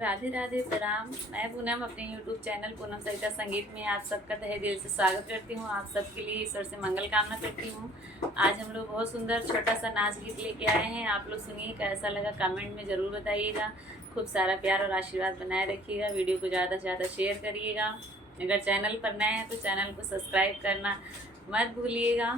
राधे राधे प्रणाम। मैं पूनम अपने YouTube चैनल पूनम सरिता संगीत में आप सबका तहे दिल से स्वागत करती हूँ। आप सबके लिए ईश्वर से मंगल कामना करती हूँ। आज हम लोग बहुत सुंदर छोटा सा नाच गीत लेके आए हैं। आप लोग सुनिए, कैसा लगा कमेंट में ज़रूर बताइएगा। खूब सारा प्यार और आशीर्वाद बनाए रखिएगा। वीडियो को ज़्यादा से ज़्यादा शेयर करिएगा। अगर चैनल पर नए हैं तो चैनल को सब्सक्राइब करना मत भूलिएगा।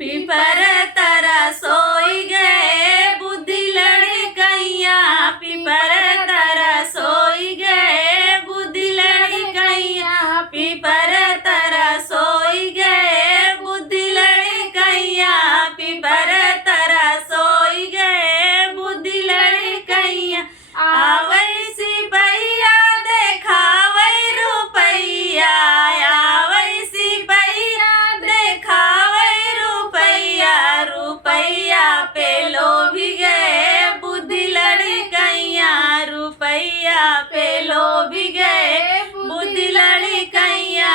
पीपर तारा सोई गए बुद्धि लड़कैया, पीपर तारा सोई गए बुद्धि लड़कैया, पीपर तारा सोई गए बुद्धि लड़कैया, पीपर तारा सोई गए बुद्धि लड़कैया। आवै सिपैया देखावै रुपैया, आवै सिपैया देखावै रुपैया, रुपैया पे लोभी गए बुद्धि लड़कैया, रुपैया पे लोभी गए बुद्धि लड़कैया,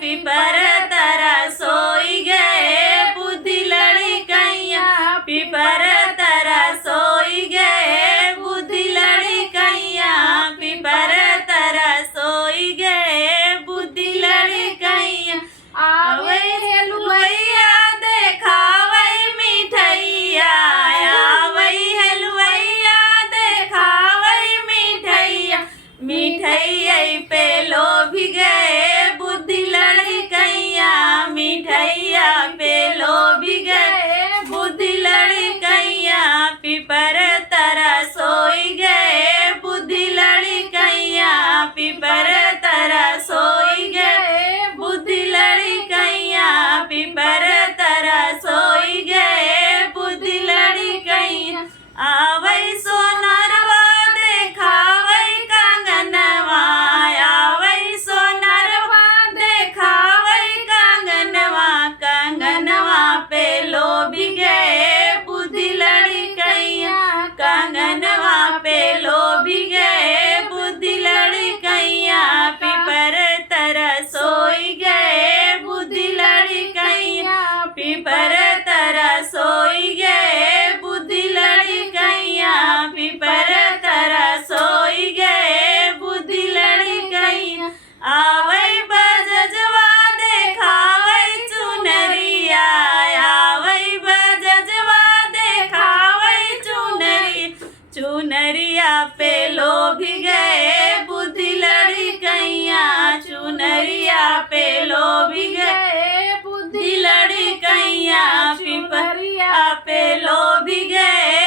पीपर तारा सोई गए बुद्धि लड़कैया, पीपर तारा सोई गए बुद्धि लड़कैया, पीपर तारा सोई गए बुद्धि लड़कैया। आवै हलुवैया देखावै मिठैया, आवै हलुवैया देखावै मिठैया, मिठैया पे लोभी गए बुद्धि लड़कैया, मिठैया पे लोभी गए बुद्धि लड़कैया, पीपर तारा सोई गए बुद्धि लड़कैया, पीपर तारा सोई गए बुद्धि लड़कैया, पीपर तारा सोई गए बुद्धि लड़कैया। आवै सोनरवा देखावै कंगनवा, आवै सोनरवा देखावै कंगनवा, कंगनवा पे लोभी गए बुद्धि लड़कैया, कंगनवा पे लोभी गए बुद्धि लड़कैया, पीपर तारा सोई गए बुद्धि लड़कैया, पीपर तारा सोई गए बुद्धि लड़कैया, पीपर तारा सोई गए बुद्धि लड़कैया। आवै बजजवा देखावै चुनरिया, आवै बजजवा देखावै चुनरी, चुनरिया पे लोभी गए बुद्धि लड़कैया, चुनरिया पे लोभी गए बुद्धि लड़कैया, पिपरिया पे लोभी गए